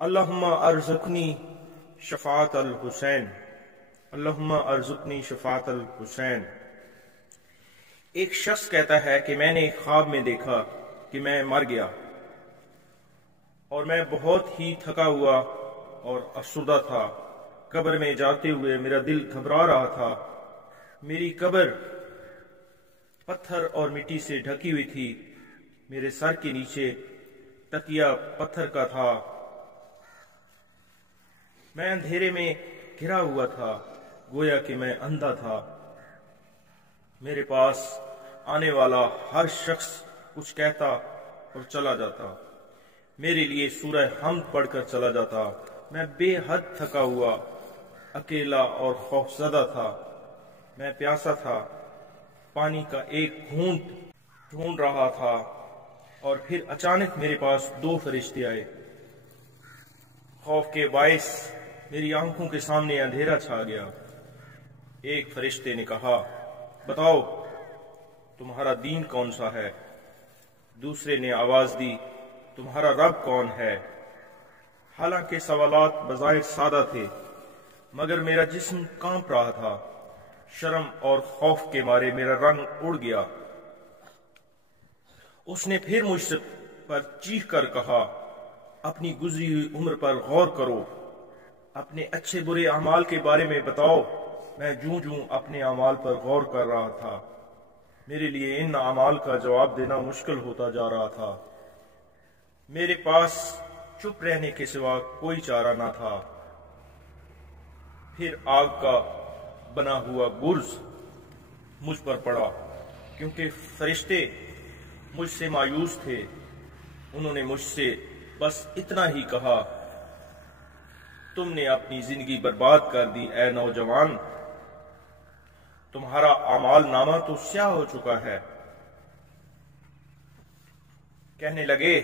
اللہم ارزقنی شفاعت الحسین، اللہم ارزقنی شفاعت الحسین۔ ایک شخص کہتا ہے کہ میں نے ایک خواب میں دیکھا کہ میں مر گیا اور میں بہت ہی تھکا ہوا اور افسردہ تھا۔ قبر میں جاتے ہوئے میرا دل گھبرا رہا تھا۔ میری قبر پتھر اور مٹی سے ڈھکی ہوئی تھی۔ میرے سر کے نیچے تکیہ پتھر کا تھا۔ میں اندھیرے میں گھرا ہوا تھا، گویا کہ میں اندھا تھا۔ میرے پاس آنے والا ہر شخص کچھ کہتا اور چلا جاتا، میرے لیے سورہ حمد پڑھ کر چلا جاتا۔ میں بے حد تھکا ہوا، اکیلا اور خوفزدہ تھا۔ میں پیاسا تھا، پانی کا ایک گھونٹ ڈھونڈ رہا تھا، اور پھر اچانک میرے پاس دو فرشتے آئے۔ خوف کے باعث میری آنکھوں کے سامنے اندھیرا چھا گیا۔ ایک فرشتے نے کہا، بتاؤ تمہارا دین کون سا ہے؟ دوسرے نے آواز دی، تمہارا رب کون ہے؟ حالانکہ سوالات بظاہر سادہ تھے، مگر میرا جسم کانپ رہا تھا۔ شرم اور خوف کے مارے میرا رنگ اڑ گیا۔ اس نے پھر مجھ پر چیخ کر کہا، اپنی گزری ہوئی عمر پر غور کرو، اپنے اچھے برے اعمال کے بارے میں بتاؤ۔ میں جوں اپنے اعمال پر غور کر رہا تھا، میرے لیے ان اعمال کا جواب دینا مشکل ہوتا جا رہا تھا۔ میرے پاس چپ رہنے کے سوا کوئی چارہ نہ تھا۔ پھر آگ کا بنا ہوا گرز مجھ پر پڑا، کیونکہ فرشتے مجھ سے مایوس تھے۔ انہوں نے مجھ سے بس اتنا ہی کہا، تم نے اپنی زندگی برباد کر دی اے نوجوان، تمہارا اعمال نامہ تو سیاہ ہو چکا ہے۔ کہنے لگے،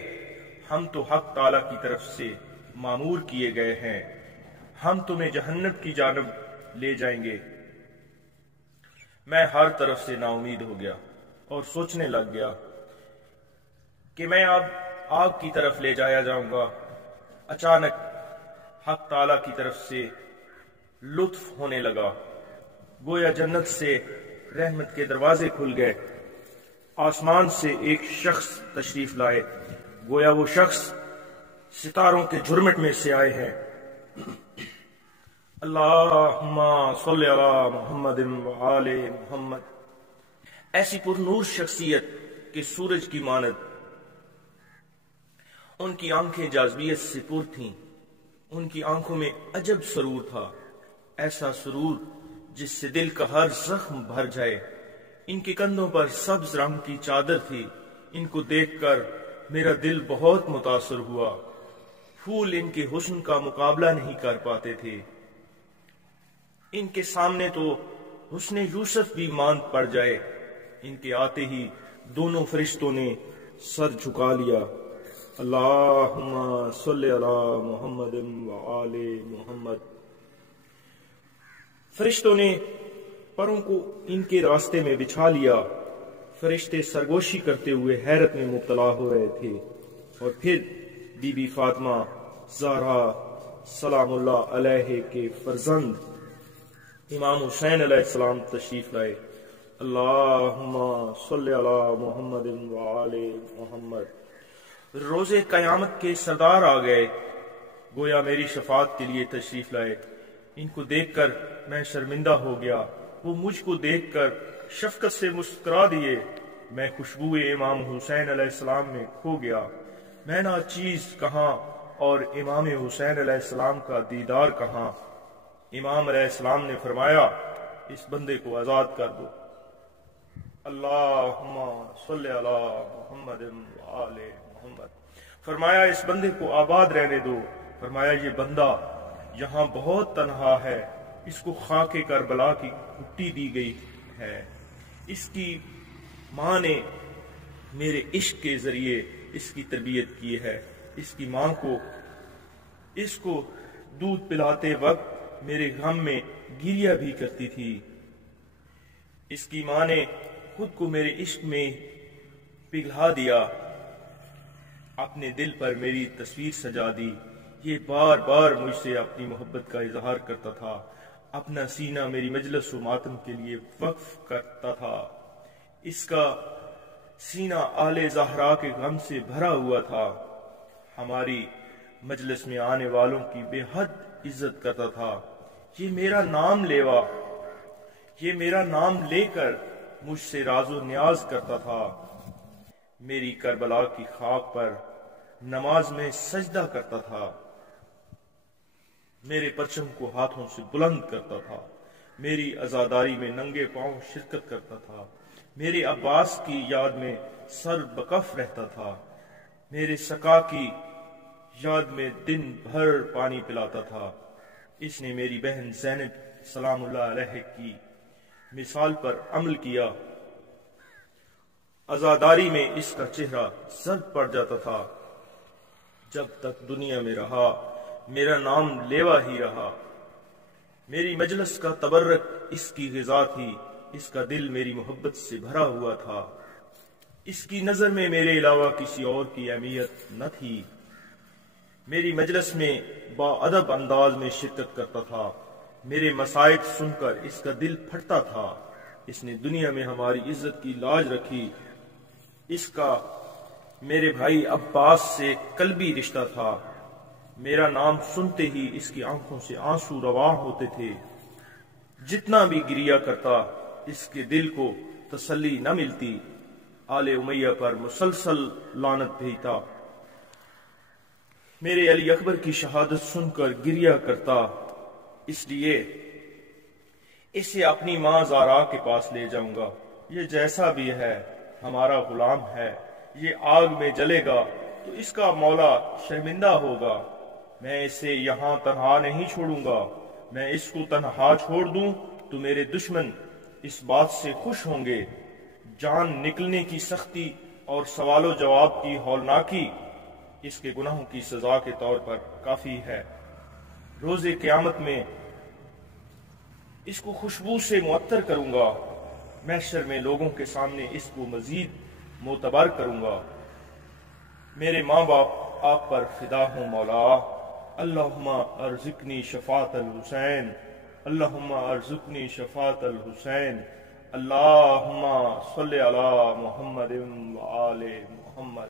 ہم تو حق تعالی کی طرف سے مامور کیے گئے ہیں، ہم تمہیں جہنم کی جانب لے جائیں گے۔ میں ہر طرف سے نا امید ہو گیا اور سوچنے لگ گیا کہ میں اب آگ کی طرف لے جایا جاؤں گا۔ اچانک حق تعالی کی طرف سے لطف ہونے لگا، گویا جنت سے رحمت کے دروازے کھل گئے۔ آسمان سے ایک شخص تشریف لائے، گویا وہ شخص ستاروں کے جھرمٹ میں سے آئے ہیں۔ اللہم صلی علی محمد وآل محمد۔ ایسی پر نور شخصیت کہ سورج کی مانند ان کی آنکھیں جاذبیت سے پر تھیں۔ ان کی آنکھوں میں عجب سرور تھا، ایسا سرور جس سے دل کا ہر زخم بھر جائے۔ ان کے کندھوں پر سبز رنگ کی چادر تھی۔ ان کو دیکھ کر میرا دل بہت متاثر ہوا۔ پھول ان کے حسن کا مقابلہ نہیں کر پاتے تھے۔ ان کے سامنے تو حسن یوسف بھی ماند پڑ جائے۔ ان کے آتے ہی دونوں فرشتوں نے سر جھکا لیا۔ اللہم صلی علی محمد وآل محمد۔ فرشتوں نے پروں کو ان کے راستے میں بچھا لیا۔ فرشتے سرگوشی کرتے ہوئے حیرت میں مبتلا ہو رہے تھے، اور پھر بی بی فاطمہ زہرا سلام اللہ علیہ کے فرزند امام حسین علیہ السلام تشریف لائے۔ اللہم صلی علی محمد وآل محمد۔ روز قیامت کے سردار آ گئے، گویا میری شفاعت کے لیے تشریف لائے۔ ان کو دیکھ کر میں شرمندہ ہو گیا۔ وہ مجھ کو دیکھ کر شفقت سے مسکرا دیے۔ میں خوشبو امام حسین علیہ السلام میں کھو گیا۔ میں ناچیز کہاں اور امام حسین علیہ السلام کا دیدار کہاں۔ امام علیہ السلام نے فرمایا، اس بندے کو آزاد کر دو۔ اللہم صلی علی محمد وآل محمد۔ فرمایا، اس بندے کو آباد رہنے دو۔ فرمایا، یہ بندہ یہاں بہت تنہا ہے، اس کو خاک کربلا کی مٹی دی گئی ہے۔ اس کی ماں نے میرے عشق کے ذریعے اس کی تربیت کی ہے۔ اس کی ماں کو اس کو دودھ پلاتے وقت میرے غم میں گریہ بھی کرتی تھی۔ اس کی ماں نے خود کو میرے عشق میں پگھلا دیا، اپنے دل پر میری تصویر سجا دی۔ یہ بار بار مجھ سے اپنی محبت کا اظہار کرتا تھا، اپنا سینہ میری مجلس و ماتم کے لیے وقف کرتا تھا۔ اس کا سینہ آل زہرا کے غم سے بھرا ہوا تھا، ہماری مجلس میں آنے والوں کی بے حد عزت کرتا تھا۔ یہ میرا نام لے کر مجھ سے راز و نیاز کرتا تھا، میری کربلا کی خاک پر نماز میں سجدہ کرتا تھا، میرے پرچم کو ہاتھوں سے بلند کرتا تھا، میری عزاداری میں ننگے پاؤں شرکت کرتا تھا، میرے عباس کی یاد میں سر بکف رہتا تھا، میرے سقا کی یاد میں دن بھر پانی پلاتا تھا۔ اس نے میری بہن زینب سلام اللہ علیہ کی مثال پر عمل کیا، عزاداری میں اس کا چہرہ زرد پڑ جاتا تھا، جب تک دنیا میں رہا میرا نام لیوا ہی رہا، میری مجلس کا تبرک اس کی غذا تھی، اس کا دل میری محبت سے بھرا ہوا تھا، اس کی نظر میں میرے علاوہ کسی اور کی اہمیت نہ تھی، میری مجلس میں با ادب انداز میں شرکت کرتا تھا، میرے مصائب سن کر اس کا دل پھٹتا تھا، اس نے دنیا میں ہماری عزت کی لاج رکھی، اس کا میرے بھائی عباس سے قلبی رشتہ تھا، میرا نام سنتے ہی اس کی آنکھوں سے آنسو رواں ہوتے تھے، جتنا بھی گریا کرتا اس کے دل کو تسلی نہ ملتی، آل امیہ پر مسلسل لعنت بھیجتا، میرے علی اکبر کی شہادت سن کر گریا کرتا، اس لیے اسے اپنی ماں زارا کے پاس لے جاؤں گا، یہ جیسا بھی ہے ہمارا غلام ہے، یہ آگ میں جلے گا تو اس کا مولا شرمندہ ہوگا، میں اسے یہاں تنہا نہیں چھوڑوں گا، میں اس کو تنہا چھوڑ دوں تو میرے دشمن اس بات سے خوش ہوں گے، جان نکلنے کی سختی اور سوال و جواب کی ہولناکی اس کے گناہوں کی سزا کے طور پر کافی ہے، روز قیامت میں اس کو خوشبو سے معطر کروں گا، محشر میں لوگوں کے سامنے اس کو مزید معتبر کروں گا، میرے ماں باپ آپ پر فدا ہوں مولا، اللہم ارزقنی شفاعت الحسین، اللہم ارزقنی شفاعت الحسین، اللہم صلی علی محمد و آل محمد۔